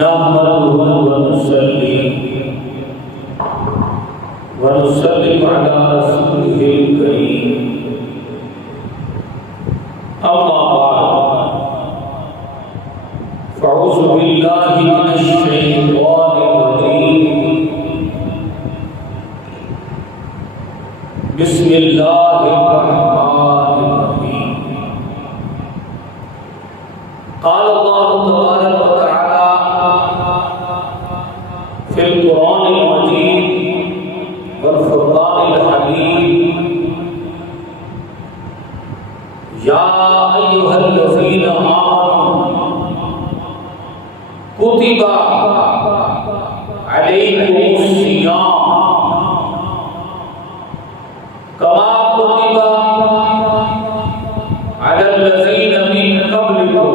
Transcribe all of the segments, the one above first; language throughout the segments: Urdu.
نحمده ونصلي ونسلم على رسوله الكريم أما بعد فأعوذ بالله من الشيطان الرجيم بسم الله الرحمن الرحيم قال الله تبارك وتعالى في القرآن المجيد والفرقان الحميد يا أيها الذين آمنوا كتب عليكم الصيام كما كتب على الذين من قبلكم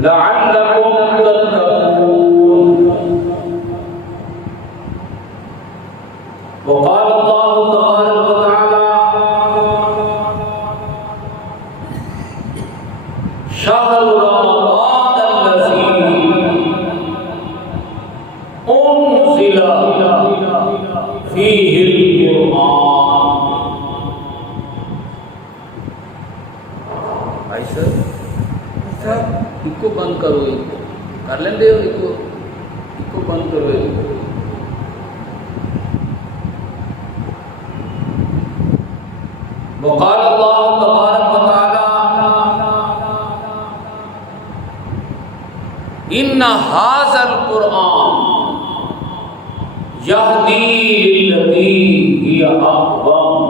لعلكم تتقون وقال الله تبارك وتعالى شهر رمضان الذي أنزل فيه القرآن. بھائی صاحب اس کو بند کرو، اس کو کر لیں دے، اس کو بند کرو. وقال الله تبارك وتعالى إن هذا القرآن يهدي للتي هي أقوم.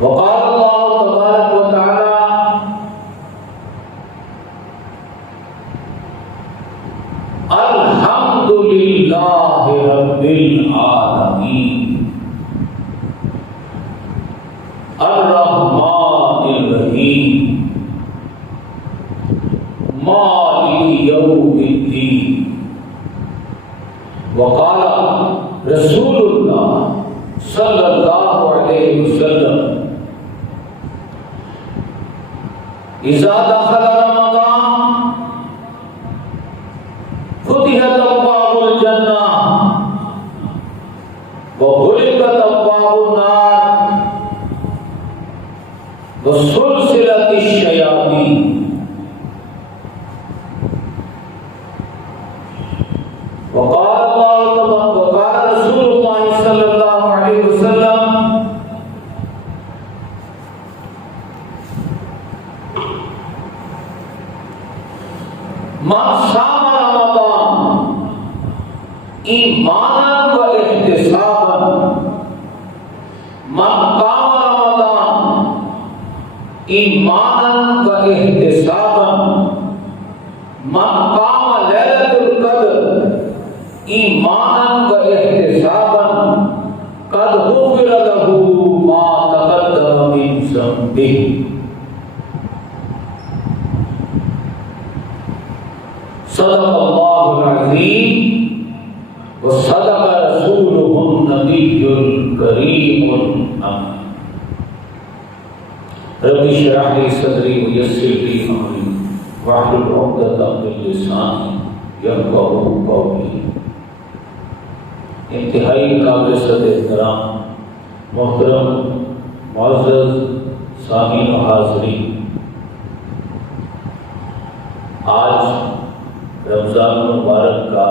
وقال الله تبارك وتعالى الحمد لله رب العالمين الرحمن الرحيم مالك يوم الدين. وقال رسول الله صلى الله عليه وسلم إذا دخل رمضان فتحت أبواب الجنة وغلقت أبواب النار وسلسلت الشياطين. وقال رسول الله صلى الله عليه وسلم من صام رمضان ایمانا و احتسابا من قام رمضان ایمانا و احتسابا من قام لیلۃ القدر ایمانا و احتسابا قد غفر له ما تقدم من ذنبه. صدق الله العظيم وصدق رسوله النبي الكريم الأمين. رب اشرح لي صدري ويسر لي أمري واحلل عقدة من لساني يفقهوا قولي. انتہائی قابل احترام محترم معزز سامعین و حاضرین، آج رمضان المبارک کا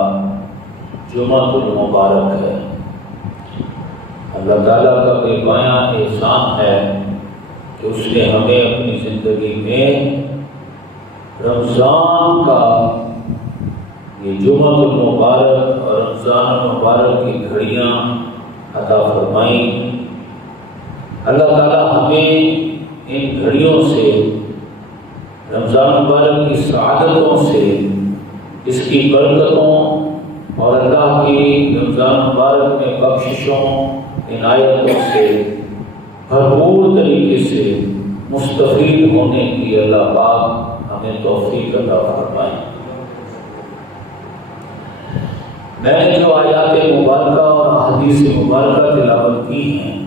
جمعۃ المبارک ہے. اللہ تعالیٰ کا بے پایاں احسان ہے کہ اس نے ہمیں اپنی زندگی میں رمضان کا یہ جمعۃ المبارک اور رمضان المبارک کی گھڑیاں عطا فرمائیں. اللہ تعالیٰ ہمیں ان گھڑیوں سے، رمضان المبارک کی سعادتوں سے، اس کی برکتوں اور اللہ کی رمضان المبارک میں بخششوں، عنایتوں سے بھرپور طریقے سے مستفید ہونے کی اللہ پاک ہمیں توفیق عطا فرمائے. میں نے جو آیات مبارکہ اور احادیث مبارکہ تلاوت کی ہیں،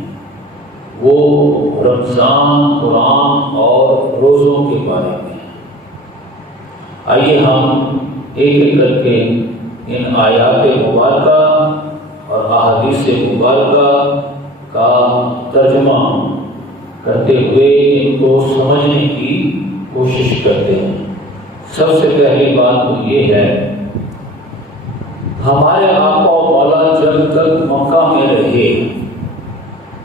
وہ رمضان، قرآن اور روزوں کے بارے میں ہے۔ آئیے ہم ایک ایک کر کے ان آیات مبارکہ اور احادیث مبارکہ کا ترجمہ کرتے ہوئے ان کو سمجھنے کی کوشش کرتے ہیں۔ سب سے پہلی بات تو یہ ہے، ہمارے آقا و مولا جب تک مکہ میں رہے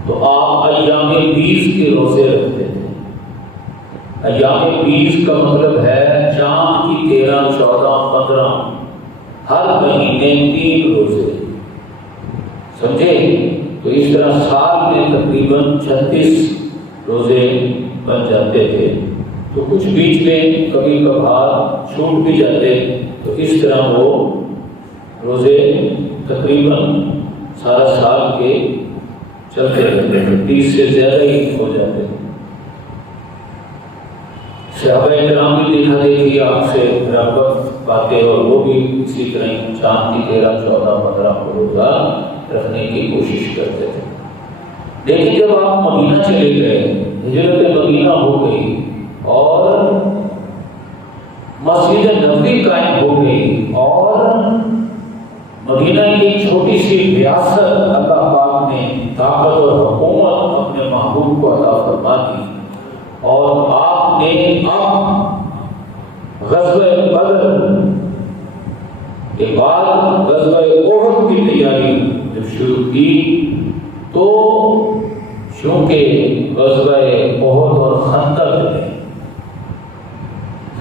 تو آپ ایام 20 کے روزے رکھتے تھے۔ ایام 20 کا مطلب ہے چاند کی 13، 14، 15، ہر مہینے 3 روزے، سمجھے؟ تو اس طرح سال میں تقریباً 36 روزے بن جاتے تھے، تو کچھ بیچ میں کبھی کبھار چھوٹ بھی جاتے، تو اس طرح وہ روزے تقریباً سارا سال کے چلتے رہتے تھے، 30 سے زیادہ ہی ہو جاتے تھے۔ صحابہ کرام بھی دیکھا دیکھی آپ سے برابر باتیں، اور وہ بھی اسی طرح چاند کی 13، 14، 15 کو روزہ رکھنے کی کوشش کرتے تھے۔ لیکن جب آپ مدینہ چلے گئے، ہجرت مدینہ ہو گئی اور مسجد نبوی قائم ہو گئی، اور مدینہ کی ایک چھوٹی سی ریاست اللہ پاک نے طاقت اور حکومت اپنے محبوب کو عطا فرما دی، اور آپ نے اب غزوہ بدر کے بعد غزوہ احد کی تیاری جب شروع کی، تو چونکہ غزوہ احد اور خندق میں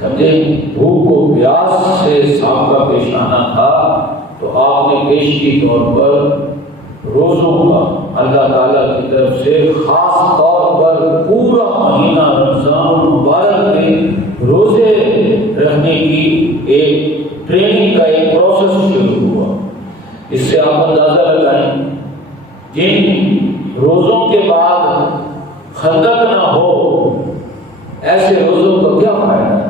سمجھے بھوک و پیاس سے سامنا پیش آنا تھا، تو آپ نے پیشگی طور پر روزوں کا اللہ تعالیٰ کی طرف سے خاص طور پر پورا مہینہ رمضان المبارک میں روزے رکھنے کی ایک ٹریننگ کا ایک پروسیس شروع ہوا۔ اس سے آپ اندازہ لگائیں جن روزوں کے بعد خندق نہ ہو، ایسے روزوں کا کیا فائدہ؟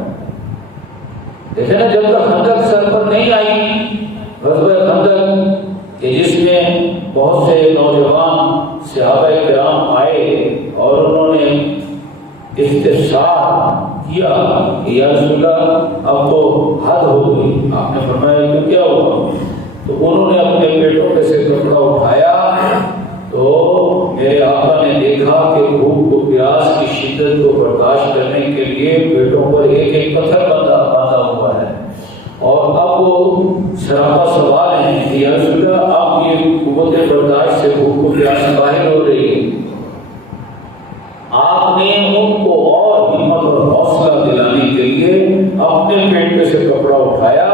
دیکھیں نا، جب تک خندق سر پر نہیں آئی، غزوہ خندق کہ جس میں بہت سے نوجوان صحابہ کرام آئے اور انہوں نے استفسار کیا کہ یا رسول اللہ اب تو حد ہو گئی، آپ نے فرمایا کہ کیا ہوا؟ تو انہوں نے اپنے پیٹوں پہ سے کپڑا اٹھایا، تو میرے آقا نے دیکھا کہ بھوک و پیاس کی شدت کو برداشت کرنے کے لیے پیٹوں پر ایک ایک پتھر باندھا ہوا ہے، اور اب وہ سراپا سوال ہے کہ یا رسول اللہ آپ یہ قوت برداشت سے بھوک و پیاس باہر ہو رہی ہے۔ آپ نے ان کو اور ہمت اور حوصلہ دلانے کے لیے اپنے پیٹ پہ سے کپڑا اٹھایا،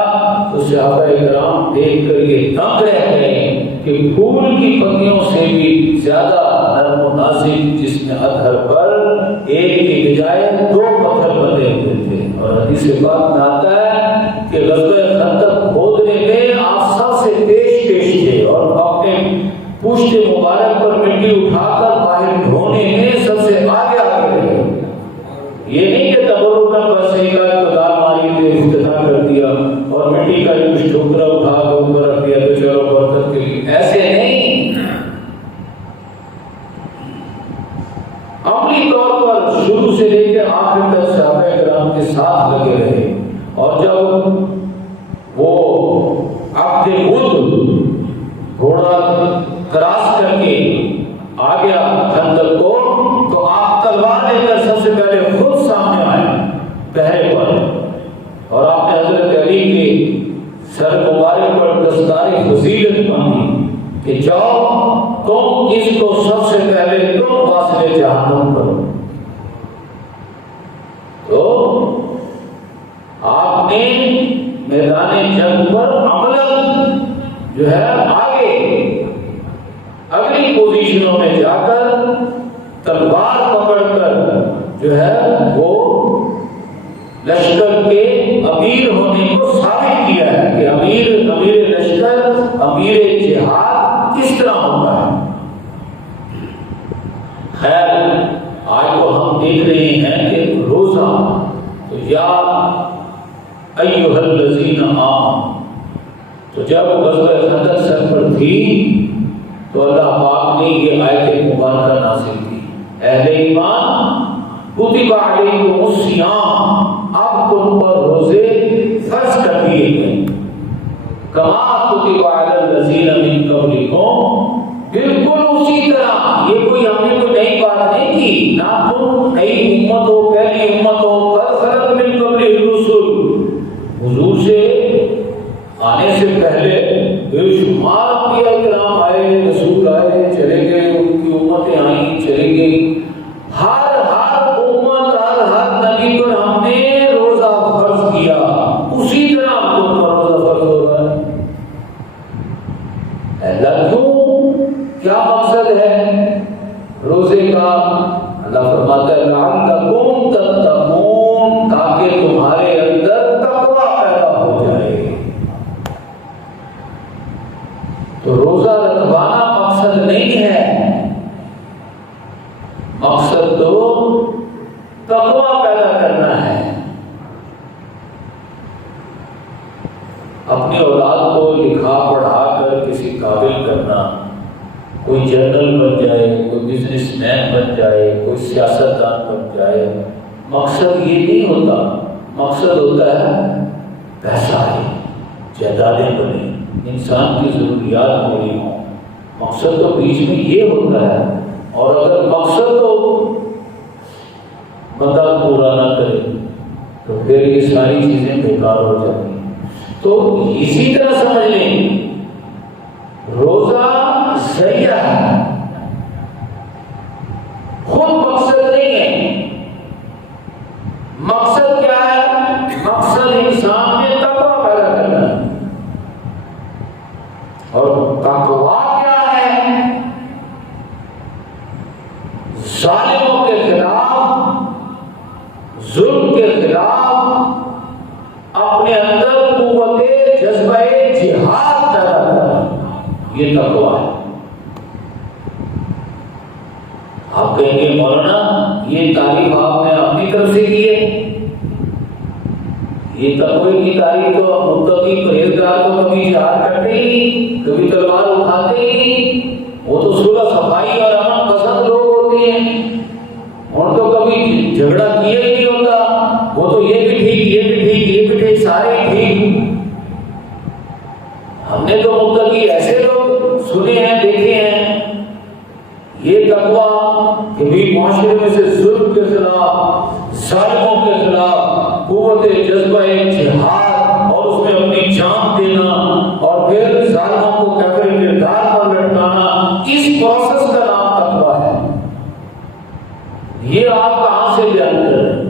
تو صحابہ کرام دیکھ کر یہ دنگ رہ گئے کہ پھول کی پتیوں سے بھی زیادہ نرم و نازک جس میں ادھر پر ایک کی بجائے 2 پتھر بندے ہوئے تھے۔ اور حدیث پاک میں آتا ہے کہ غزوہ خندق کھودنے میں آپ سب سے پیش تھے، اور اپنے پشت مبارک پر مٹی اٹھا کر باہر ڈھونے میں سب سے آگے رہے۔ یہ نہیں کہ تبرکاً بس ایک کدال ماری نے افتتاح کر دیا اور مٹی کا جو ٹھوکرا اٹھا کر اوپر رکھ دیا تو چلو برکت کے لیے، ایسے نہیں۔ عملی طور پر شروع سے لے کے آخر تک صحابہ کرام کے ساتھ لگے رہے، اور جب وہ عقد بدر گھوڑا کراس کر کے آ گیا خندق کو، تو آپ تلوار لے کر سب سے پہلے خود سامنے آئے پہرے پر، اور آپ نے حضرت علی کے سر مبارک پر دستار فضیلت باندھی کہ جاؤ تم اس کو سب سے پہلے تم واصل جہنم کرو۔ تو آپ نے میدان جنگ پر عملاً جو ہے آگے اگلی پوزیشنوں میں جا کر تلوار پکڑ کر جو ہے وہ لشکر کے امیر ہونے کو ثابت کیا ہے کہ امیر لشکر، امیر جہاد کس طرح ہوتا ہے۔ خیر، آج تو ہم دیکھ رہے ہیں کہ روزہ تو یا ایھا الذین آمنوا، تو جب غزوہ خندق سر پر تھی تو اللہ پاک نے یہ آیت مبارکہ نازل کی ایمان کتب علیکم الصیام، اب تم پر روزے فرض کر دیے گئے، کما کتب علی الذین من قبلکم، بالکل اسی طرح، یہ کوئی ہم نے کوئی نئی بات نہیں کی، نہ تم نئی امت ہو، پہلی امت ہو، قد خلت من قبل الرسل، حضور سے آنے سے پہلے بے شمار انبیاء کرام آئے، رسول آئے، چلے گئے، ان کی امتیں آئیں، چلے گئی، ہر امت ہر نبی پر ہم نے روزہ فرض کیا، اسی طرح تم پر روزہ فرض ہوگا۔ اللہ کیوں، کیا مقصد ہے روزے کا؟ اللہ فرماتا ہے لعلکم تتقون، تاکہ تمہارے اندر تقویٰ پیدا ہو جائے۔ تو روزہ رکھوانا مقصد نہیں ہے، مقصد تو تقویٰ پیدا کرنا ہے، اپنی اولاد کو لکھا پڑھا کر کسی قابل کرنا، کوئی جنرل بن جائے، کوئی بزنس مین بن جائے، کوئی سیاستدان بن جائے، مقصد یہ نہیں ہوتا، مقصد ہوتا ہے پیسہ ہے، جائیدادیں بنے، انسان کی ضروریات پوری ہوں، مقصد تو بیچ میں یہ ہوتا ہے۔ اور اگر مقصد تو بندہ پورا نہ کرے تو پھر یہ ساری چیزیں بیکار ہو جاتی ہیں۔ تو اسی طرح سمجھ لیں روزہ ذریعہ ہے، خود مقصد نہیں ہے۔ مقصد کیا ہے؟ مقصد انسان میں تقویٰ پیدا کرنا ہے، اور تقویٰ کیا ہے؟ ظالموں کے خلاف، ظلم کے خلاف اپنے اندر قوت جذبہ جہاد پیدا کرنا، یہ تقویٰ ہے۔ آپ کہیں گے مولانا یہ تعریف آپ نے اپنی طرف سے کی ہے، یہ تقوی کی تعریف تو متقی پرہیزگار تو کبھی اشار کرتے ہی نہیں، کبھی تلوار اٹھاتے ہی نہیں، وہ تو صلح صفائی اور امن پسند لوگ ہوتے ہیں، اور تو کبھی جھگڑا کیا ہی نہیں ہوتا، وہ تو یہ بھی ٹھیک، یہ بھی ٹھیک، یہ بھی ٹھیک، سارے ٹھیک۔ ہم نے تو متقی ایسے لوگ سنے ہیں، دیکھے ہیں۔ یہ تقویٰ کہ بھی معاشرے میں سے ظلم کے خلاف، ظالموں کے خلاف قوت جذبہ جہاد، اور اس میں اپنی جان دینا، اور پھر ظالموں کو کفر کردار پر لٹکانا، اس پروسیس کا نام تقویٰ ہے۔ یہ آپ کہاں سے بیان کر رہے ہیں؟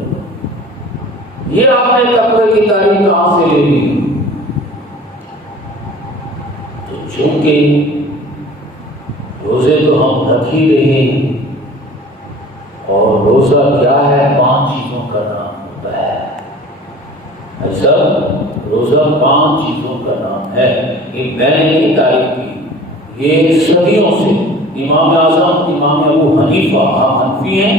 یہ آپ نے تقوی کی تعریف کہاں سے لے لی؟ تو چونکہ روزے تو ہم رکھ ہی رہے ہیں، اور روزہ کیا ہے؟ 5 چیزوں کا نام ہوتا ہے۔ ایسا روزہ 5 چیزوں کا نام ہے، یہ میں نے نہیں تعریف کی، یہ صدیوں سے امام اعظم امام ابو حنیفہ، آپ حنفی ہیں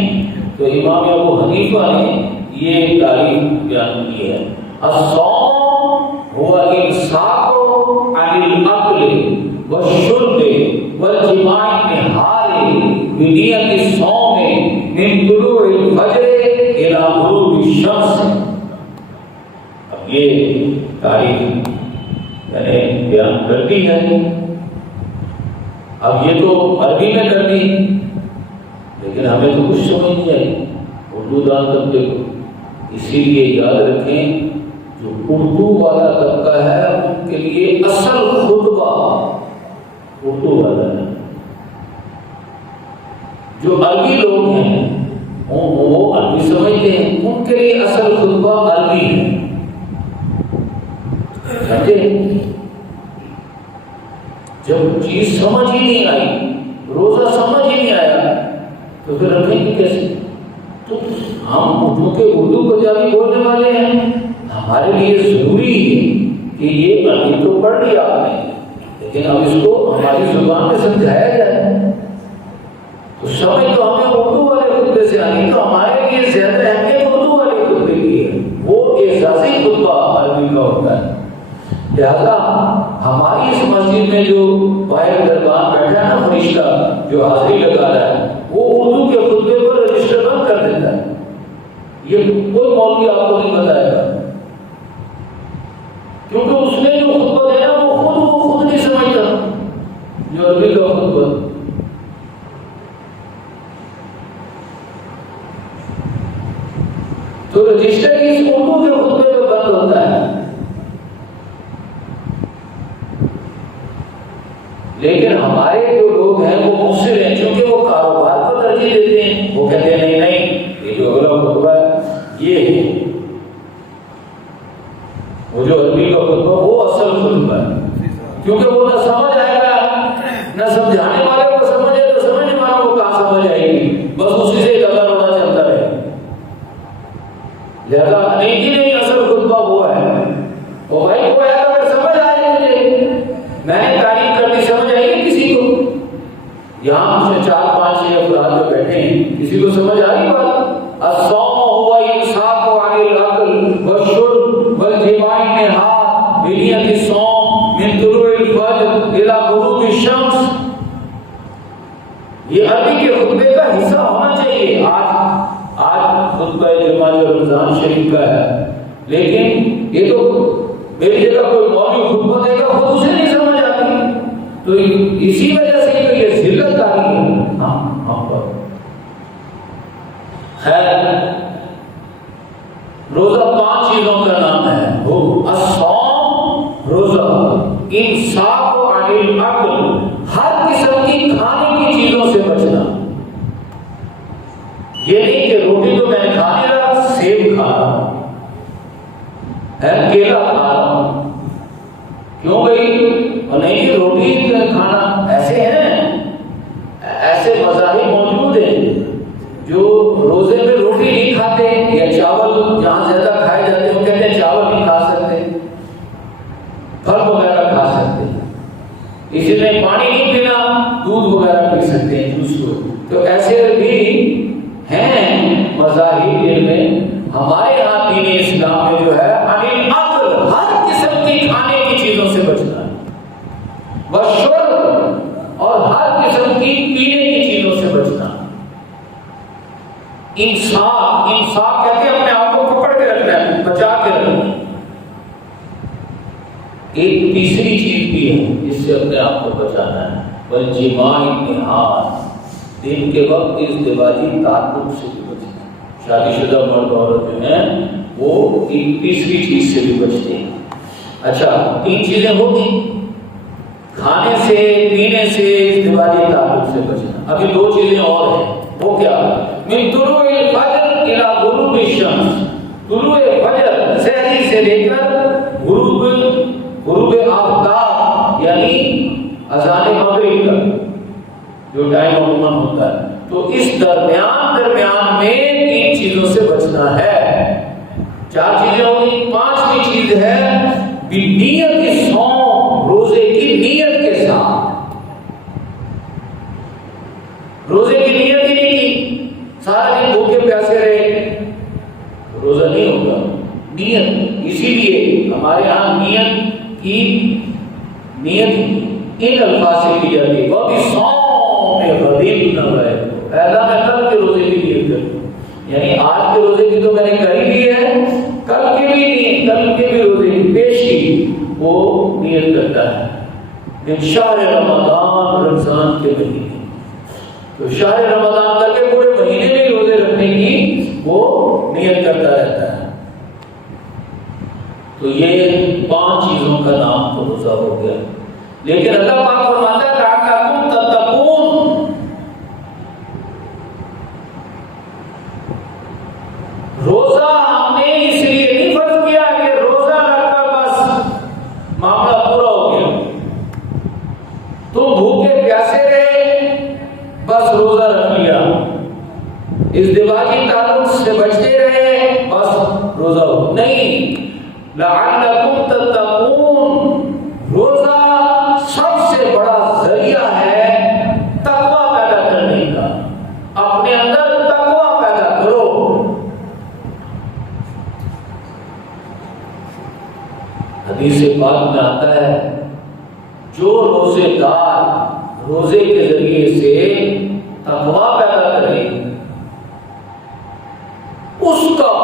تو امام ابو حنیفہ نے یہ تعریف بیان کی ہے۔ الصوم هو الامساک عن الاکل والشرب والجماع النہار بنیت الصوم من طلوع الفجر الى غروب الشمس۔ اب یہ تعریف میں نے بیان کر دی ہے، اب یہ تو عربی میں کر دی، لیکن ہمیں تو کچھ سمجھ نہیں آئی اردو دان طبقے کو۔ اسی لیے یاد رکھیں جو اردو والا طبقہ ہے ان کے لیے اصل خطبہ اردو والا ہے، جو عربی لوگ ہیں وہ عربی سمجھتے ہیں، ان کے لیے اصل خطبہ عربی ہے، سمجھے؟ جب چیز سمجھ ہی نہیں آئی، روزہ سمجھ ہی نہیں آیا تو پھر رکھیں گے کیسے؟ تو ہم اردو کے اردو پنجابی بولنے والے ہیں، ہمارے لیے ضروری ہے کہ یہ عربی تو پڑھ لیا آپ نے، لیکن اب اس کو ہماری زبان میں سمجھایا جائے تو سمجھ تو ہمیں اردو والے خطبے سے آئی، تو ہمارے لیے زیادہ اہمیت اردو والے خطبے کی ہے، وہ اعزازی خطبہ عربی کا ہوتا ہے۔ لہذا ہماری اس مسجد میں جو باہر دربان بیٹھا ہے نا فرشتہ جو حاضری لگا رہا ہے، وہ اردو کے خطبے پر یہ کوئی مولوی آپ کو نہیں بتائے گا، کیونکہ اس نے جو خطبہ دینا وہ خود نہیں سمجھتا، جو عربی کا خطبہ۔ تو رجسٹر اس اردو کے خطبے میں بند ہوتا ہے، لیکن ہمارے جو لوگ ہیں وہ مفسر ہیں، چونکہ وہ کاروبار کو ترجیح دیتے ہیں، وہ کہتے ہیں نہیں یہ جو اگلا خطبہ ہے یہ ہے، وہ جو عربی کا خطبہ وہ اصل خطبہ ہے، کیونکہ وہ نہ سمجھ آئے گا، نہ سمجھانے والے کو سمجھ آئے تو سمجھنے والوں کو کہاں سمجھ آئے گی، بس اسی سے لگا رونا چلتا رہے۔ لہذا نہیں اصل خطبہ وہ ہے، وہ بھائی کو ہے اگر سمجھ آئے مجھے، میں نے تعریف کر دی، سمجھ آئی ہے کسی کو؟ یہاں سے 4-5 افراد جو بیٹھے ہیں، کسی کو سمجھ آ رہی بات؟ الصوم هو امساک عن الاکل والشرب والجماع النهار بنیت الصوم من طلوع الفجر الى غروب الشمس۔ یہ عربی کے خطبے کا حصہ ہونا چاہیے۔ آج خطبہ جمعہ جو رمضان شریف کا ہے، لیکن یہ تو میری جگہ کوئی مولوی خطبہ دے گا خود اسے نہیں سمجھ آتی، تو اسی وجہ سے تو یہ ذلت آ رہی ہے ہم پر۔ خیر، روزہ 5 چیزوں کا نام ہے، وہ الصوم روزہ، امساک عن الاکل ہر قسم کی کھانے کی چیزوں سے بچنا، یہ نہیں کہ روٹی تو میں کھا نہیں رہا، سیب کھا رہا ہوں، کیلا کھا رہا ہوں، کیوں بھائی؟ اور نہیں کہ روٹی کھانا، ایسے ہیں، ایسے مذاہب موجود ہیں جو روزے میں روٹی نہیں کھاتے، یا چاول جہاں زیادہ کھائے جاتے ہیں وہ کہتے ہیں چاول نہیں کھا سکتے، پھل وغیرہ کھا سکتے ہیں، اسی لیے پانی نہیں پینا، دودھ وغیرہ پی سکتے ہیں جوس کو۔ تو ایسے بھی ہیں مذاہب جن میں، ہمارے یہاں دین اسلام میں جو ہے انل عقل ہر قسم کی کھانے کی چیزوں سے بچنا ہے، والشرب اور ہر قسم کی پینے کی چیزوں سے بچنا۔ انصاف کہتے ہیں اپنے آپ کو پکڑ کے رکھنا ہے، بچا کے رکھنا ہے۔ ایک تیسری چیز بھی ہے جس سے اپنے آپ کو بچانا ہے، والجماع النہار، دن کے وقت ازدواجی تعلق سے بھی بچنا ہے۔ شادی شدہ مرد عورت جو ہیں وہ ایک تیسری چیز سے بھی بچتے ہیں۔ اچھا، 3 چیزیں ہوگی، کھانے سے، پینے سے، ازدواجی تعلق سے بچنا۔ ابھی 2 چیزیں اور ہیں، وہ کیا؟ من طلوع الفجر الى غروب الشمس، طلوع فجر سحری سے لے کر غروب آفتاب یعنی اذان مغرب کا جو ٹائم عموماً ہوتا ہے، تو اس درمیان میں 3 چیزوں سے بچنا ہے۔ 4 چیزیں ہوگی، 5ویں چیز ہے بنیت الصوم، روزے کی نیت کے ساتھ۔ روزے کی نیت ہی نہیں کی، سارا دن بھوکے پیاسے رہے، روزہ نہیں ہوگا۔ نیت، اسی لیے ہمارے یہاں نیت ان الفاظ سے کی جاتی ہے، وہ بھی صوم غدیر نہ رہے، پیدا میں کل کے روزے کی نیت کروں، یعنی آج کے روزے کی تو میں نے کر ہی لی ہے، کل کے بھی روزے کی پیشی وہ نیت کرتا ہے۔ من شہر رمضان، رمضان کے مہینے، تو شہر رمضان تک کے پورے مہینے میں روزے رکھنے کی وہ نیت کرتا رہتا ہے۔ تو یہ 5 چیزوں کا نام تو روزہ ہو گیا، لیکن اللہ پاک فرماتا ہے لعلکم تتقون، روزہ ہم نے اس لیے نہیں فرض کیا کہ روزہ رکھ کر بس معاملہ پورا ہو گیا، تم بھوکے پیاسے رہے بس روزہ رکھ لیا، ازدواجی تعلق سے بچتے رہے بس روزہ ہو، نہیں، لعلکم تتقون، روزہ سب سے بڑا ذریعہ ہے تقوی پیدا کرنے کا، اپنے اندر تقوی پیدا کرو۔ حدیث پاک میں آتا ہے جو روزے دار روزے کے ذریعے سے تقوی پیدا کرے اس کا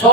100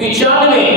95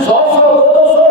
100-200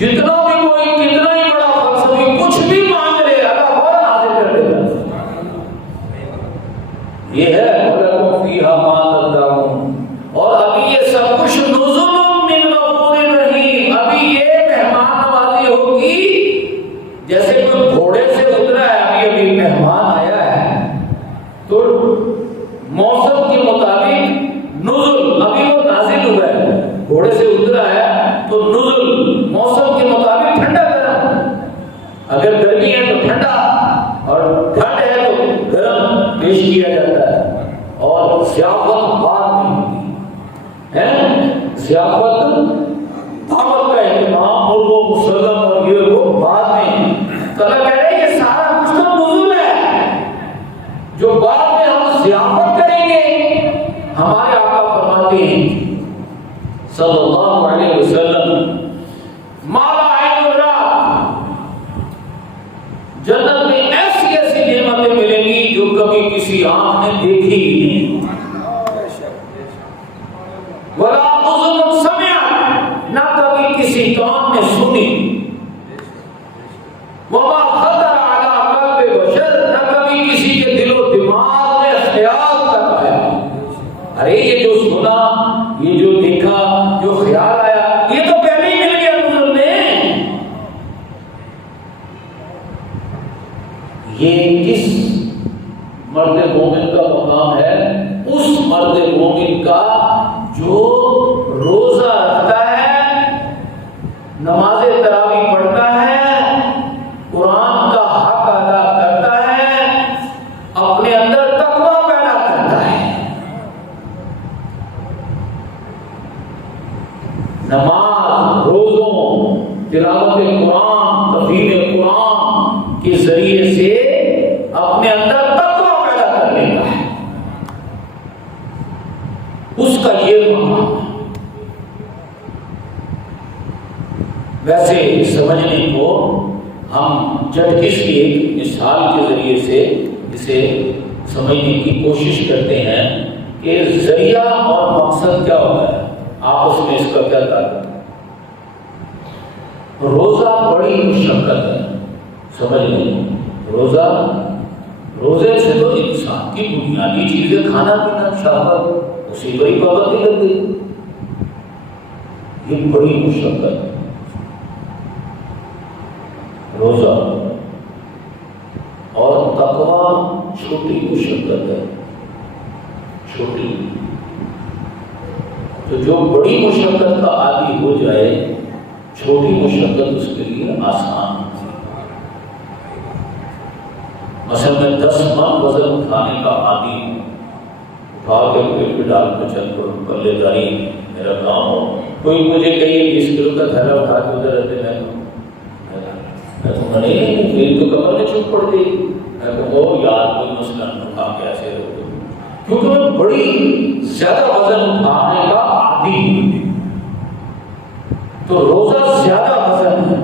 جتنا بھی کوئی کتنا ہی بڑا فلسفی کچھ بھی مانگ لے اللہ فوراً حاضر کر دے گا. یہ ہے وَلَكُمْ فِيهَا مَا تَدَّعُونَ. اور ابھی یہ سب کچھ نزل من غفور رحیم، ابھی یہ مہمان نوازی ہوگی جیسے کوئی گھوڑے سے اترا ہے، ابھی مہمان آیا ہے تو موسم کے مطابق نزل ابھی وہ نازل ہوا ہے، گھوڑے سے اترا ہے تو نزل موسم کے مطابق ٹھنڈا گرم، اگر گرمی ہے تو ٹھنڈا اور ٹھنڈ ہے تو گرم پیش کیا جاتا ہے. اور ضیافت بعد میں ہوتی ہے، ضیافت دعوت کا اہتمام اور وہ مسلم اور یہ وہ بعد میں. تو اللہ کہہ رہے ہیں یہ سارا کچھ تو نزول ہے جو بعد میں ہم ضیافت کریں گے. ہمارے آقا فرماتے ہیں صلی اللہ علیہ وسلم مالا عین رات، جنت میں ایسی ایسی نعمتیں ملیں گی جو کبھی کسی آنکھ نے دیکھی ہی نہیں. ولا اذن سمعت، نہ کبھی کسی کان نے سنی. وما خطر علی قلب بشر، نہ کبھی کسی کے دل و دماغ میں خیال تک آیا. ارے یہ جو سنا، یہ جو دیکھا، جو خیال آیا، یہ تو پہلے ہی مل گیا حضور نے. یہ کس مرد مومن کا مقام ہے؟ اس مرد مومن کا جو روزہ رکھتا ہے، نماز تراویح پڑھتا ہے، قرآن کا حق ادا کرتا ہے، اپنے اندر تقویٰ پیدا کرتا ہے. نماز، روزوں، تلاوت قرآن، تفہیم قرآن کے ذریعے سے اپنے اندر تقویٰ پیدا کر لیتا ہے. اس کا یہ مقام ہے. ویسے سمجھنے کو ہم جھٹکے کی ایک مثال کے ذریعے سے اسے سمجھنے کی کوشش کرتے ہیں کہ ذریعہ اور مقصد کیا ہوتا ہے، آپس میں اس کا کیا تعلق ہے. روزہ بڑی مشقت ہے، سمجھ لیں. روزے سے تو انسان کی بنیادی چیزیں کھانا پینا، شہوت، اسی پر ہی پابندی لگ گئی. یہ بڑی مشقت ہے روزہ. اور تقویٰ چھوٹی مشقت ہے، چھوٹی. تو جو بڑی مشقت کا عادی ہو جائے، چھوٹی مشقت اس کے لیے آسان ہوتی ہے. مثلا میں 10 من وزن اٹھانے کا عادی ہوں، اٹھا کے پیٹ پہ ڈال کے چل کر پلے داری میرا کام ہو. کوئی مجھے کہیے 20 کلو کا تھیلا اٹھا کے ادھر رہتے میں تو نہیں، میری تو کمر میں چوٹ پڑ گئی. میں کہوں یار کوئی مسئلہ اٹھا کے ایسے رکھتے، کیونکہ میں بڑی زیادہ وزن اٹھانے کا عادی ہوں. تو روزہ زیادہ وزن ہے.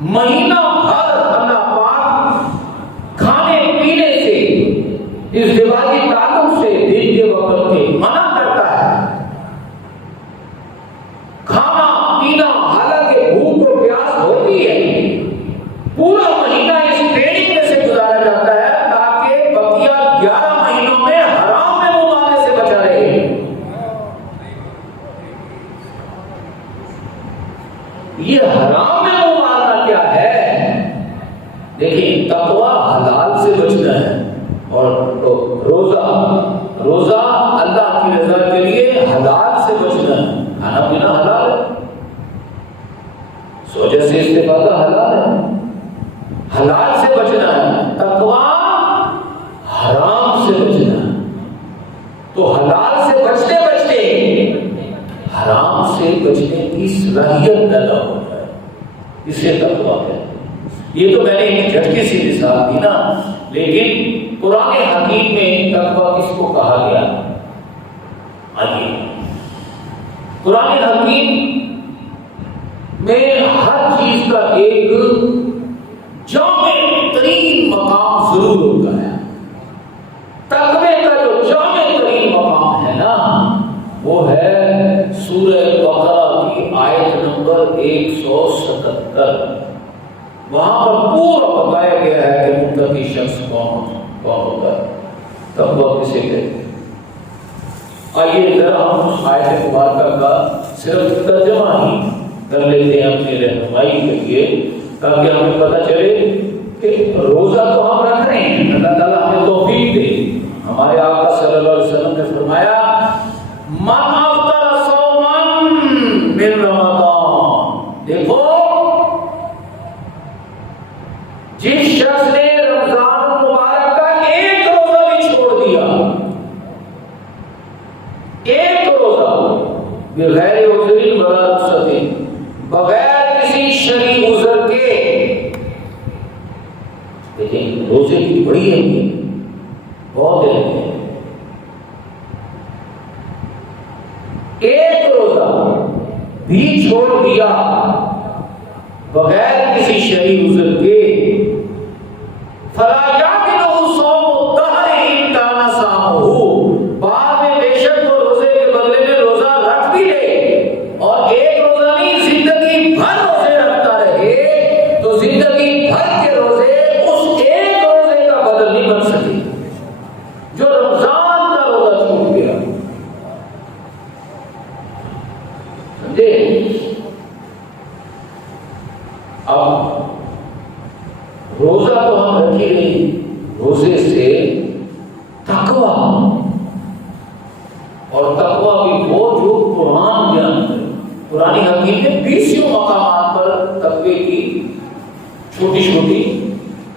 مہینہ بھر اللہ پاک کھانے پینے سے، ازدواجی تعلق سے دن کے وقت کے منع کرتا ہے. کھانا پینا حالانکہ بھوک و پیاس ہوتی ہے، پورا مہینہ اس ٹریننگ میں سے گزارا جاتا ہے تاکہ بقیہ 11 مہینوں میں حرام میں منہ مارنے سے بچا رہے. یہ حرام میں منہ مارنا کیا ہے؟ دیکھیں، تقویٰ حلال سے بچنا ہے. اور روزہ اللہ کی رضا کے لیے حلال سے بچنا ہے. کھانا پینا حلال ہے، سوچے سے استفادہ حلال ہے، حلال سے بچنا ہے. تقویٰ حرام سے بچنا ہے. تو حلال سے بچتے بچتے حرام سے بچنے کی صلاحیت پیدا ہو جائے، اسے تقویٰ کہتے ہیں. یہ تو میں نے ایک جھٹکی سی مثال دی نا، لیکن قرآن حکیم میں تقویٰ کس کو کہا گیا؟ آئیے، قرآن حکیم میں ہر چیز کا ایک جامع ترین مقام ضرور ہوتا ہے. تقوی کا جو جامع ترین مقام ہے نا، وہ ہے سورہ بقرہ کی آیت نمبر نمبر 177 وہاں پر پورا بتایا گیا ہے کہ متقی شخص کون ہوتا ہے، تقویٰ کسے کہتے ہیں۔ آئیے ذرا ہم آیت مبارکہ کا صرف ترجمہ ہی کر لیتے ہیں اپنی رہنمائی کے لیے، تاکہ ہمیں پتہ چلے کہ روزہ تو ہم رکھ رہے ہیں، اللہ تعالیٰ ہمیں توفیق دے۔ ہمارے آقا صلی اللہ علیہ وسلم نے فرمایا من افطر صوما من رمضان، دیکھو جس شخص نے رمضان مبارک کا ایک روزہ بھی چھوڑ دیا، ایک روزہ بغیر عذر ولا رخصت، بغیر کسی شرعی عذر کے، لیکن روزے کی بڑی اہمیت بہت اہم ہے۔ ایک روزہ بھی چھوڑ دیا بغیر کسی شرعی عذر کے، فلا یعقلہ صوم الدہر ان کان صامہ، بعد میں بے شک وہ روزے کے بدلے میں روزہ رکھ بھی لے، اور ایک روزہ نہیں زندگی بھر روزے رکھتا رہے، تو زندگی بھر کے روزے اس ایک روزے کا بدل نہیں بن سکے جو رمضان کا روزہ چھوٹ گیا۔ سمجھے؟ اب روزہ تو ہم رکھے نہیں، روزے سے تقویٰ، اور تقویٰ بھی وہ جو قرآن بیان کرے۔ قرآن حکیم نے 20 مقامات پر تقوی کی چھوٹی چھوٹی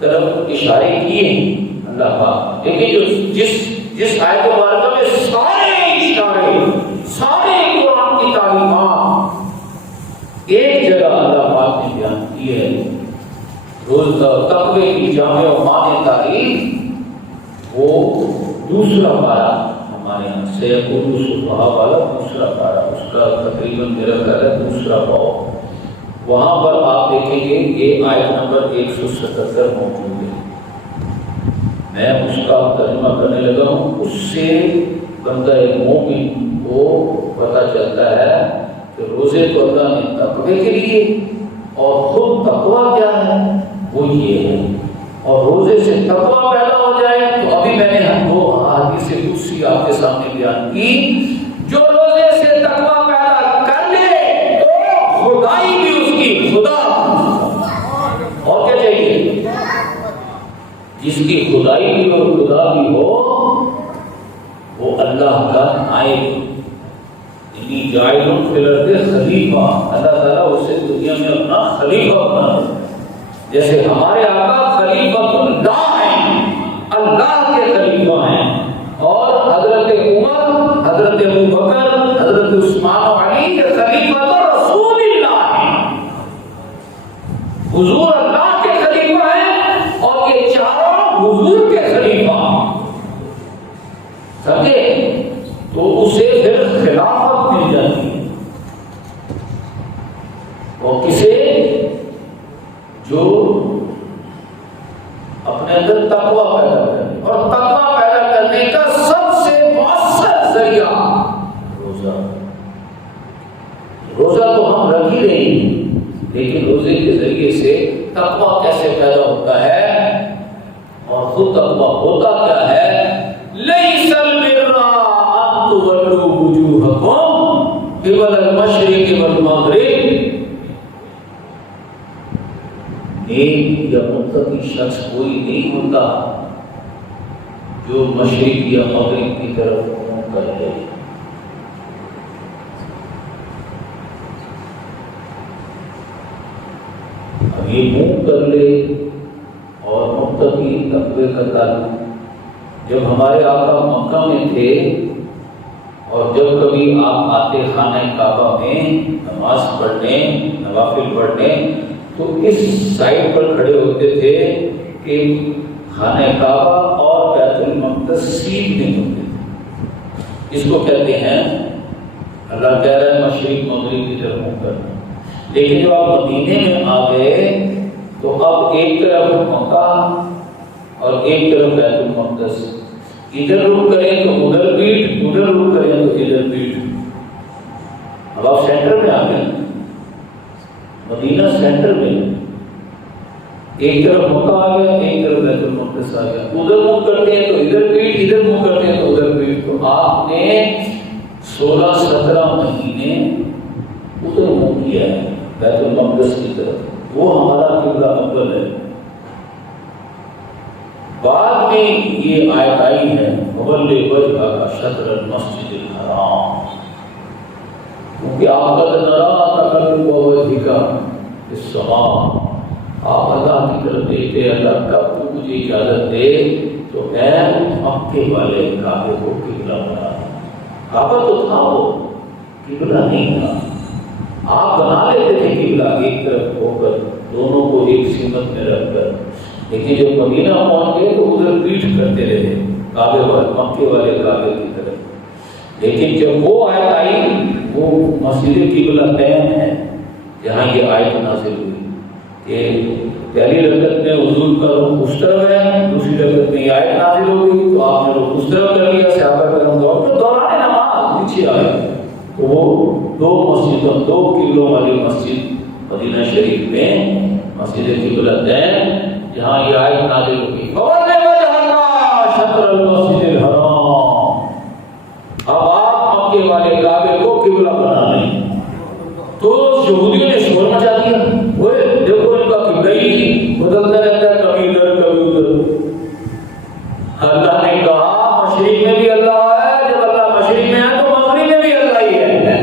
طرف اشارے کیے ہیں اللہ پاک، لیکن جس آیت مبارکہ میں سارے اشارے، سارے قرآن کی تعلیمات ایک جگہ اللہ پاک نے بیان کی ہے، روزہ تقوی کی جامع و مانع تعریف، وہ دوسرا پارہ ہمارے یہاں سے اردو صفحہ والا دوسرا پارہ، اس کا تقریباً میرا خیال ہے دوسرا باب، وہاں پر آپ دیکھیں گے یہ آیت نمبر 177 موجود ہے۔ میں اس کا ترجمہ کرنے لگا ہوں، اس سے بندہ مومن کو پتہ چلتا ہے کہ روزے کو اللہ نے تقوی کے لیے، اور خود تقویٰ کیا ہے وہ یہ ہے، اور روزے سے تقویٰ پیدا ہو جائے تو ابھی میں نے دو حدیث قدسی آپ کے سامنے بیان کی، جو روزے سے تقویٰ پیدا کر لے تو خدائی بھی اس کی خدا، اور کیا چاہیے، جس کی خدائی بھی اور خدا بھی ہو وہ اللہ کا نائب، انی جاعل فی الارض خلیفہ، اللہ تعالیٰ اسے دنیا میں اپنا خلیفہ بنا، جیسے ہمارے آقا خلیفۃ اللہ ہیں، اللہ کے خلیفہ ہیں، اور حضرت عمر، حضرت ابوبکر، حضرت عثمان و علی کے خلیفۃ رسول اللہ ہیں، حضور اللہ کے خلیفہ ہیں، اور یہ چاروں حضور کے خلیفہ، سمجھے؟ تو اسے پھر خلافت مل جاتی ہے، اور کسے؟ جو اپنے اندر تقویٰ پیدا کرے، اور تقویٰ پیدا کرنے کا سب سے مؤثر ذریعہ روزہ۔ روزہ تو ہم رکھ ہی رہے ہیں، لیکن روزے کے ذریعے سے تقویٰ کیسے پیدا ہوتا ہے، اور خود تقویٰ ہوتا کیا ہے؟ لیس البر ان تولوا وجوہکم قبل المشرق والمغرب، نیک یا متقی شخص کوئی نہیں ہوتا جو مشرق یا مغرب کی طرف منہ کر لے۔ اب یہ منہ کر لے اور متقی تقوی کا تعلق، جب ہمارے آقا مکہ میں تھے اور جب کبھی آپ آتے خانہ کعبہ میں نماز پڑھنے، نوافل پڑھنے، تو اس سائڈ پر کھڑے ہوتے تھے کہ خانہ کعبہ اور بیت المقدس سیدھے ہوتے تھے۔ اس کو کہتے ہیں، اللہ کہہ رہا ہے مشرق مغرب کی طرف منہ کرنا، لیکن جب آپ مدینے میں آ گئے تو اب ایک طرف مکہ اور ایک طرف بیت المقدس، ادھر رخ کریں تو ادھر پیٹ، ادھر رخ کریں تو ادھر پیٹ، اب آپ سینٹر میں آ گئے۔ مدینہ سینٹر میں، ایک طرف مکہ آ گیا، ایک طرف بیت المقدس آ گیا، ادھر منہ کرتے ہیں تو ادھر پیٹ، ادھر منہ کرتے ہیں تو ادھر پیٹ. تو آپ نے 16-17 مہینے ادھر منہ کیا ہے بیت المقدس کی طرف، وہ ہمارا قبلہ اول ہے. بعد میں یہ آیت آئی ہے مولِ وجہ کا شطر المسجد الحرام، کیونکہ آپ کا نرا تقلب وجہک فی السماء، آپ اللہ کی طرف دیکھتے، اللہ کب تو مجھے اجازت دے تو میں مکے والے کعبے کو قبلہ بنا. کعبہ تو تھا، وہ قبلہ نہیں تھا. آپ بنا لیتے تھے قبلہ ایک طرف ہو کر، دونوں کو ایک سمت میں رکھ کر، لیکن جب مدینہ پہنچ گئے تو ادھر پیٹ کرتے رہے کعبے والے، مکے والے کعبے کی طرف. لیکن جب وہ آیت آئی، وہ مسجد قبلہ تین ہے جہاں یہ آیت نازل ہوئی کہ پہلی رکعت میں حضور کا رخ اس طرف ہے، دوسری رکعت میں یہ آیت نازل ہو گئی تو آپ نے رخ اس طرف کر لیا. صحابہ کرام دوران نماز پیچھے آئے تو وہ دو مسجدوں، دو قبلوں والی مسجد مدینہ شریف میں مسجد قبلہ تین جہاں یہ آیت نازل ہوگی فَوَلِّ وَجْهَكَ شَطْرَ الْمَسْجِدِ الْحَرَامِ. اب آپ مکے والے کعبے کو قبلہ بنا لیں. تو یہودیوں نے شور مچا دیا، وہ دیکھو ان کا قبلہ ہی بدلتا رہتا ہے، کبھی ادھر کبھی ادھر. اللہ نے کہا مشرق میں بھی اللہ ہے، جب اللہ مشرق میں ہے تو مغرب میں بھی اللہ ہی ہے.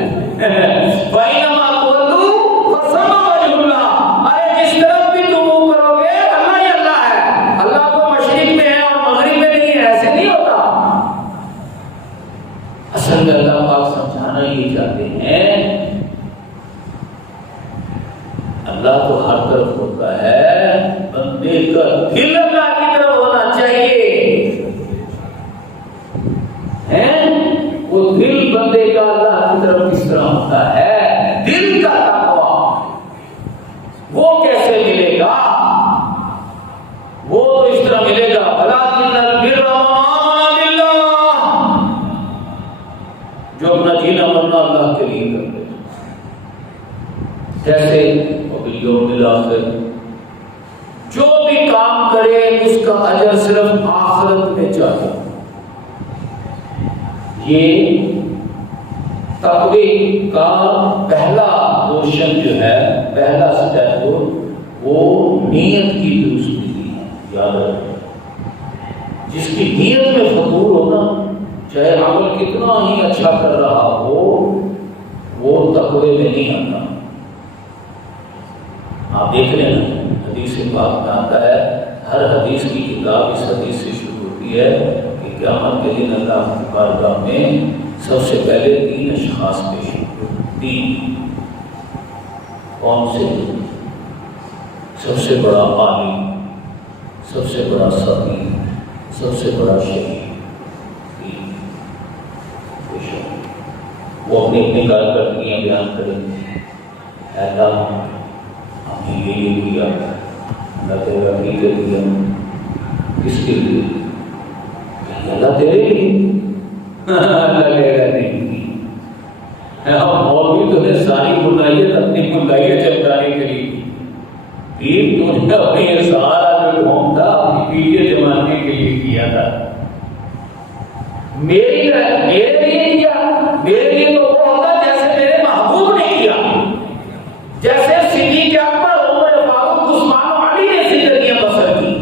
فَإِنَّمَا تُوَلُّوا فَثَمَّ وَجْهُ اللَّهِ. ارے جس طرف بھی تم منہ کرو گے اللہ ہی اللہ ہے. اللہ کو مشرق میں ہے اور مغرب میں نہیں ہے، ایسے نہیں ہوتا. اصل میں اللہ پاک سمجھانا یہ چاہتے ہیں اللہ تو ہر طرف ہوتا ہے، بندے کا دل اللہ کی طرف ہونا چاہیے. وہ دل بندے کا اللہ کی طرف کس طرح ہوتا ہے؟ دل کا تقویٰ وہ کیسے ملے گا؟ وہ تو اس طرح ملے گا وَلَٰكِنَّ الْبِرَّ مَنْ آمَنَ بِاللَّهِ، جو اپنا جینا مرنا اللہ کے لیے کرتے ہیں. جیسے وَبِالْيَوْمِ الْآخِرِ، جو بھی کام کرے اس کا اجر صرف آخرت میں چاہیے. یہ تقوی کا پہلا پورشن جو ہے، پہلا سٹیپ وہ نیت کی درستی ہے. یاد رکھیں، جس کی نیت میں فطور ہونا، چاہے عمل کتنا ہی اچھا کر رہا ہو، وہ تقوی میں نہیں آتا. آپ دیکھ لیں حدیث پاک میں آتا ہے، ہر حدیث کی کتاب اس حدیث سے شروع ہوتی ہے کہ قیامت کے دن اللہ کی بارگاہ میں سب سے پہلے 3 اشخاص پیش ہوتے. 3 کون سے؟ سب سے بڑا عالم، سب سے بڑا صحابی، سب سے بڑا شہید. وہ اپنی اپنی کارکردگیاں بیان کریں گے. اللہ ہم نے یہ کیا، اللہ تیرا عقیدت دیا، کس کے لیے؟ اللہ تیرے لیے. اللہ کہے گا نہیں، ہم مولوی تو نے ساری بلائیت اپنی بلائیت چمکانے کے لیے کی. پیر تو نے اپنی سارا جو ڈھونگ تھا اپنی پیڑیت جمانے کے لیے کیا تھا. میرے لیے کیا، میرے لیے تو وہ ہوتا جیسے میرے محبوب نے کیا، جیسے صدیق اکبر، عمر فاروق، عثمان و علی نے زندگیاں بسر کی،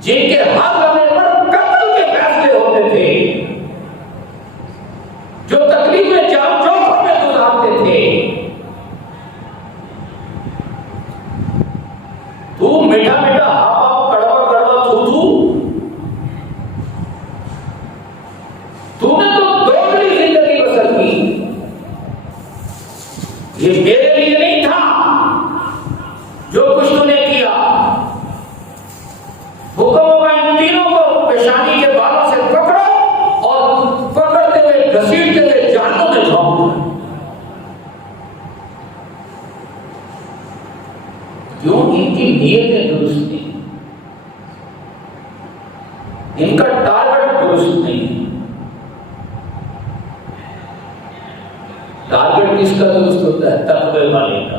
جن کے ہر لمحے پر قتل کے فیصلے ہوتے تھے، جو تکلیف میں جان چوکھٹ میں گزارتے تھے. تو میٹھا میٹھا ہاپ کڑوا کڑوا تو نے تو دوگلی زندگی بسر کی. یہ میرے لیے نہیں تھا جو کچھ تو نے کیا. حکم ہوا ان تینوں کو پیشانی کے بالوں سے پکڑو اور پکڑتے ہوئے گھسیٹتے ہوئے جہنم میں جھونکو. کیوں؟ ان کی نیتیں درست نہیں، ان کا ٹارگٹ درست نہیں. ٹارگٹ کس کا درست ہوتا ہے؟ تقوی والے کا.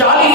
40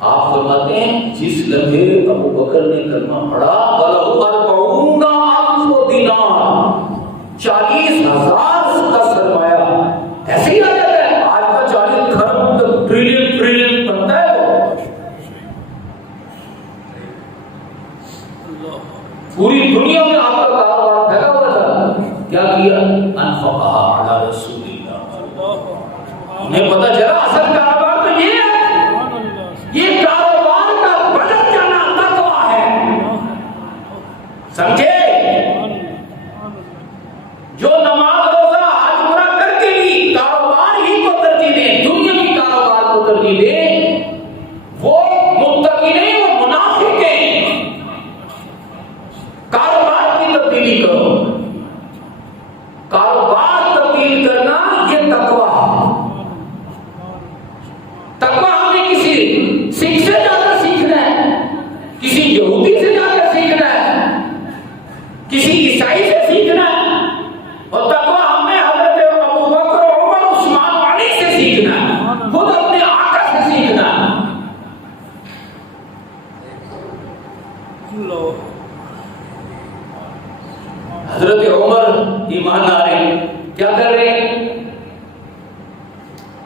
آپ فرماتے ہیں جس لمحے ابو بکر نے کلمہ پڑھا وَلَهُ أَرْبَعُونَ أَلْفُ دِینار، 40,000 کا سرمایہ ایسے ہی آ جاتا ہے. آج کا 40 کھرب ٹریلین بنتا ہے. وہ پوری دنیا میں آپ کا کاروبار پھیلا ہوا تھا. کیا کیا؟ انفقہا علی رسول اللہ. انہیں پتہ چلا اصل کاروبار تو یہ ہے. یہ کاروبار کا بجٹ جانا تقویٰ ہے. سمجھے؟ جو نماز روزہ حج عمرہ کر کے بھی کاروبار ہی کو ترجیح دیں، دنیا کی کاروبار کو ترجیح دیں، وہ متقی نہیں، وہ منافق ہیں. کاروبار کی تبدیلی کرو. کاروبار تبدیل کرنا یہ تقویٰ ہے. تقویٰ ہمیں کسی سکھ سے جا کر سیکھنا ہے، کسی یہودی سے جا کر سیکھنا ہے، کسی عیسائی سے سیکھنا ہے. اور تقویٰ ہمیں حضرت ابو بکر عمر عثمان علی سے سیکھنا ہے، خود اپنے آقا سے سیکھنا ہے. حضرت عمر ایمان لا رہے ہیں، کیا کر رہے ہیں؟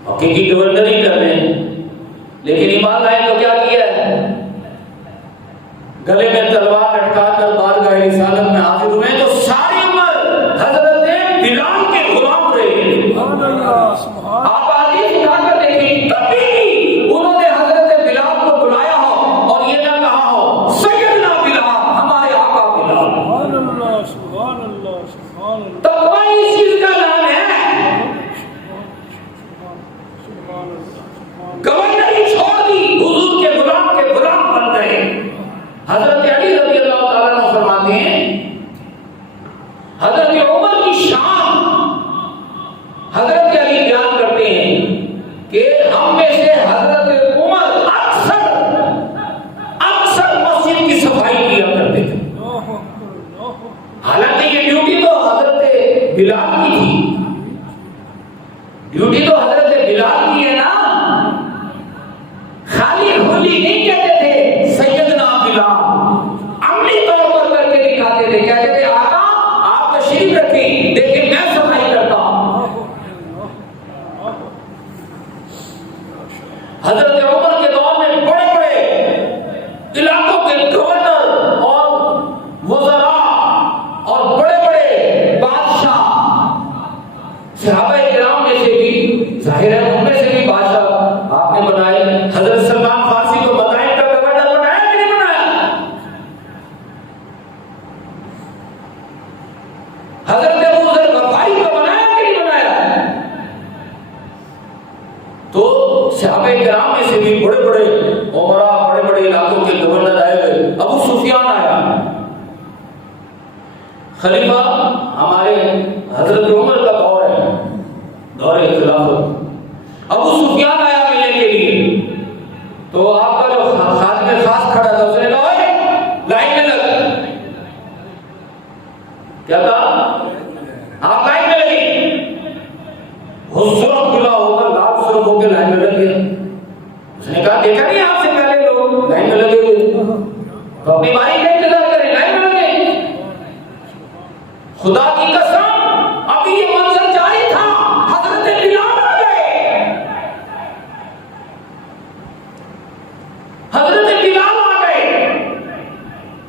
مکے کی گورنری کر رہے ہیں، لیکن ایمان لائے تو کیا کیا ہے؟ گلے میں تلوار لٹکا کر بارگاہ رسالت میں حاضر ہوئے تو ساری عمر حضرت بلال کے غلام رہے. آپ آدھی دکھا کر دیکھیں، کبھی انہوں نے حضرت بلال کو بلایا ہو اور یہ نہ کہا ہو سیدنا بلال، ہمارے آقا بلال. تقویٰ اس چیز کا نام ہے. گورنری چھوڑ دی، حضور کے غلام بن گئے. حضرت علی رضی اللہ تعالیٰ عنہ فرماتے ہیں حضرت عمر کی شان حضرت علی بیان کرتے ہیں کہ ہم میں سے حضرت عمر اکثر مسجد کی صفائی کیا کرتے تھے. حالانکہ یہ ڈیوٹی تو حضرت بلال کی تھی. ڈیوٹی تو حضرت بلال کی ہے نا. خالی ہولی نہیں کہتے تھے سیدنا بلال، عملی طور پر کر کے دکھاتے تھے. کہتے تھے آقا آپ تشریف رکھیں لیکن میں صفائی کرتا ہوں. حضرت عمر کے دور میں بڑے بڑے علاقوں کے گورنر اور وزراء اور بڑے بڑے بادشاہ صحابہ کرام میں سے بھی، ظاہر ہے ان میں سے بھی بادشاہ آپ نے بنائے. حضرت سلمان فارسی کو بتائیں کا گورنر بنایا کہ نہیں بنایا؟ حضرت ابو ذر غفاری کو بنایا کہ نہیں بنایا؟ تو صحابہ کرام میں سے بھی بڑے بڑے عمراء، بڑے بڑے علاقوں کے گورنر آئے ہوئے. ابو سفیان آیا، خلیفہ ہمارے حضرت عمر کا دور ہے، دور خلافت. ابو سفیان آیا ملنے کے لیے تو آپ کا جو خادم خاص کھڑا تھا اس نے کہا لائن میں لگ. کیا کہا؟ آپ لائن میں لگی. وہ سرخ کھلا ہو کر لال سرخ ہو کے لائن میں لگ گیا. اس نے کہا دیکھا نہیں آپ سے پہلے لوگ لائن میں لگے ہوئے، تو اپنی باری کا انتظار کریں. لائن میں لگے. خدا کی قسم ابھی یہ منظر جاری تھا، حضرت بلال آ گئے. حضرت بلال آ گئے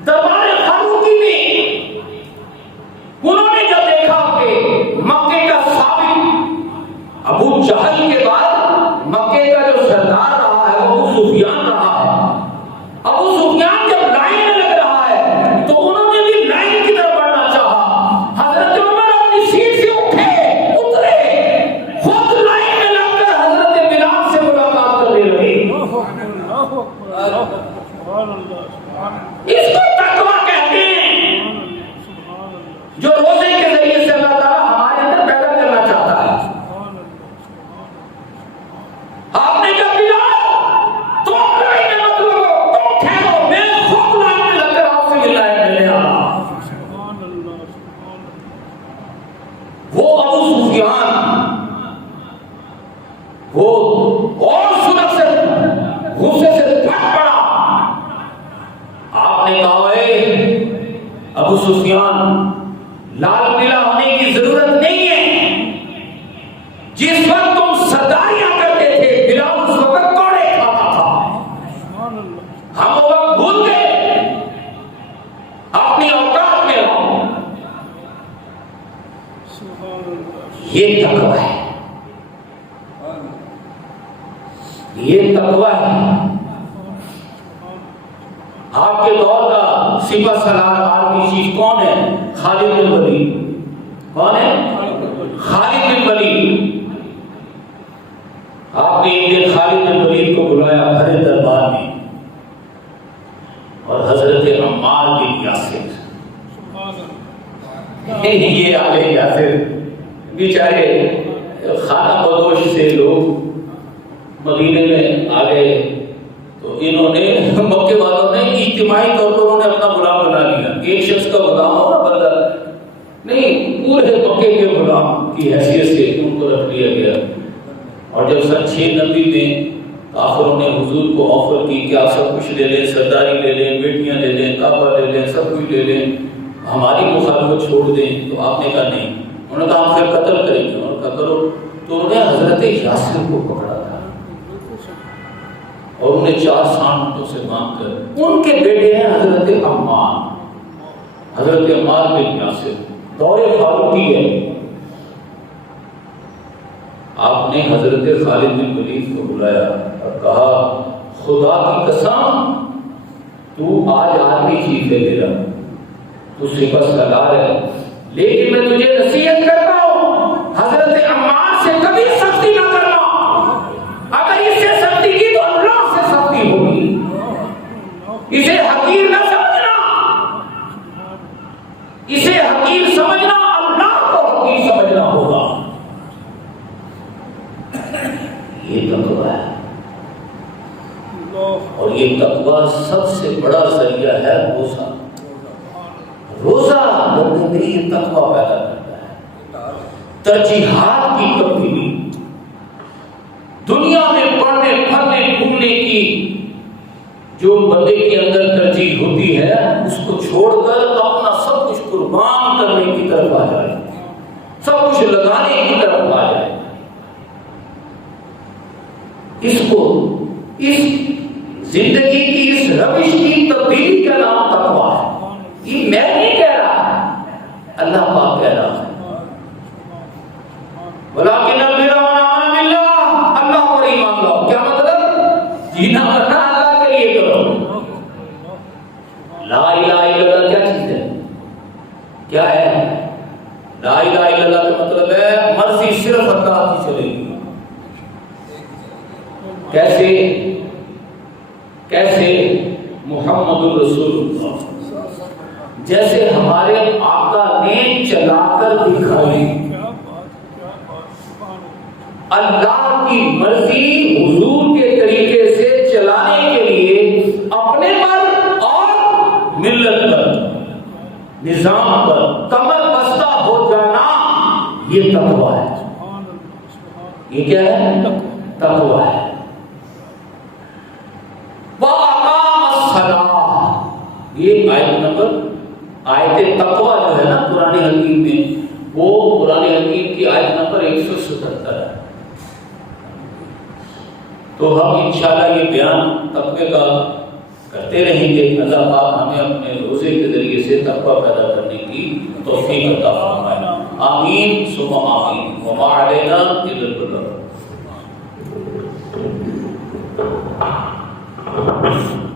دربار فاروقی میں. انہوں نے جب دیکھا کہ مکے کا سابق ابو جہل کے بعد مکے کا جو سردار رہا ہے وہ ابو سفیان رہا ہے. ابو سفیان جب لائن میں لگ رہا ہے تو انہوں نے بھی لائن کی طرف بڑھنا چاہا. حضرت عمر اپنی سیٹ سے اترے، خود لائن میں لگ کر حضرت بلال سے ملاقات کرنے لگے. اس کو تقویٰ کہتے ہیں، جو روزے کے ذریعے سے اللہ تعالیٰ ہمارے اندر پیدا کرنا چاہتا ہے. آپ نے کہا بلال تم لائن میں مت لگو، تم ٹھہرو، میں خود لائن میں لگ کر آپ سے ملنا ہے. ملنے آ وہ ابو سفیان وہ اور سنت سے غصے یہ تقویٰ ہے، یہ تقویٰ ہے۔ آپ کے دور کا سپہ سالار آرمی چیف کون ہے؟ خالد بن ولید۔ کون ہے؟ خالد بن ولید۔ آپ نے ایک دن خالد بن ولید کو بلایا بھرے دربار میں، اور حضرت عمار بن یاسر، یہ آلے یاسر بیچارے خانہ بدوش سے لوگ مدینے میں آ گئے، تو انہوں نے مکے والوں نے اجتماعی طور پر انہوں نے اپنا غلام بنا لیا۔ ایک شخص کا غلام ہو نا بندہ نہیں، پورے مکے کے غلام کی حیثیت سے ان کو رکھ لیا گیا۔ اور جب سن 690 میں کافروں نے حضور کو آفر کی کہ آپ سب کچھ لے لیں، سرداری لے لیں، بیٹیاں لے لیں، کعبہ لے لیں، سب کچھ لے لیں، ہماری مخالفت چھوڑ دیں، تو آپ نے کہا نہیں۔ انہوں نے کہا ہم پھر قتل کریں گے۔ انہوں نے کہا کرو۔ تو انہوں نے حضرت یاسر کو پکڑا تھا اور انہیں 4 سانٹوں سے باندھ کر، ان کے بیٹے ہیں حضرت عمار، حضرت عمار بن یاسر، دور فاروقی ہے۔ آپ نے حضرت خالد بن ولید کو بلایا اور کہا خدا کی قسم تو آج آرمی چیف ہے میرا، تو سپہ سالار ہے، لیکن میں تجھے نصیحت کرتا ہوں حضرت عمار سے کبھی سختی نہ کرنا۔ اگر اس سے سختی کی تو اللہ سے سختی ہوگی۔ اسے حقیر نہ سمجھنا، اسے حقیر سمجھنا اللہ کو حقیر سمجھنا ہوگا۔ یہ تقویٰ ہے، اور یہ تقویٰ سب سے بڑا ذریعہ ہے روزہ۔ روزہ بندے میں یہ تقویٰ پیدا کرتا ہے، ترجیحات کی تبدیلی، دنیا میں پڑھنے پھرنے گھومنے کی جو بندے کے اندر ترجیح ہوتی ہے اس کو چھوڑ کر اپنا سب کچھ قربان کرنے کی طرف آ جائے، سب کچھ لگانے کی طرف آ جائے۔ اس کو، اس زندگی کی اس روش کی تبدیلی کا نام تقویٰ ہے۔ یہ میں نہیں کہہ رہا، اللہ پاک کہہ رہا ہے۔ ولیکن البر من آمن باللہ، اللہ پر ایمان لاؤ۔ کیا مطلب؟ جینا مرنا اللہ کے لیے کرو۔ لا الہ الا اللہ کیا چیز ہے؟ کیا ہے؟ لا الہ الا اللہ کا مطلب ہے مرضی صرف اللہ کی چلے گی۔ کیسے محمد الرسول اللہ، جیسے ہمارے آقا نے چلا کر دکھائی۔ اللہ کی مرضی حضور کے طریقے سے چلانے کے لیے اپنے پر اور ملت پر، نظام پر کمر بستہ ہو جانا، یہ تقویٰ ہے۔ یہ کیا ہے؟ تقویٰ ہے۔ وَأَقَامَ الصَّلَاةَ، یہ آیت تقویٰ جو ہے نا قرآن حکیم میں، وہ قرآن حکیم کی آیت نمبر 177 ہے۔ تو ہم انشاءاللہ یہ بیان تقوی کا کرتے رہیں گے۔ اللہ پاک ہمیں اپنے روزے کے ذریعے سے تقوی پیدا کرنے کی توفیق عطا فرمائے۔ آمین ثم آمین۔ وما علینا الا البلاغ۔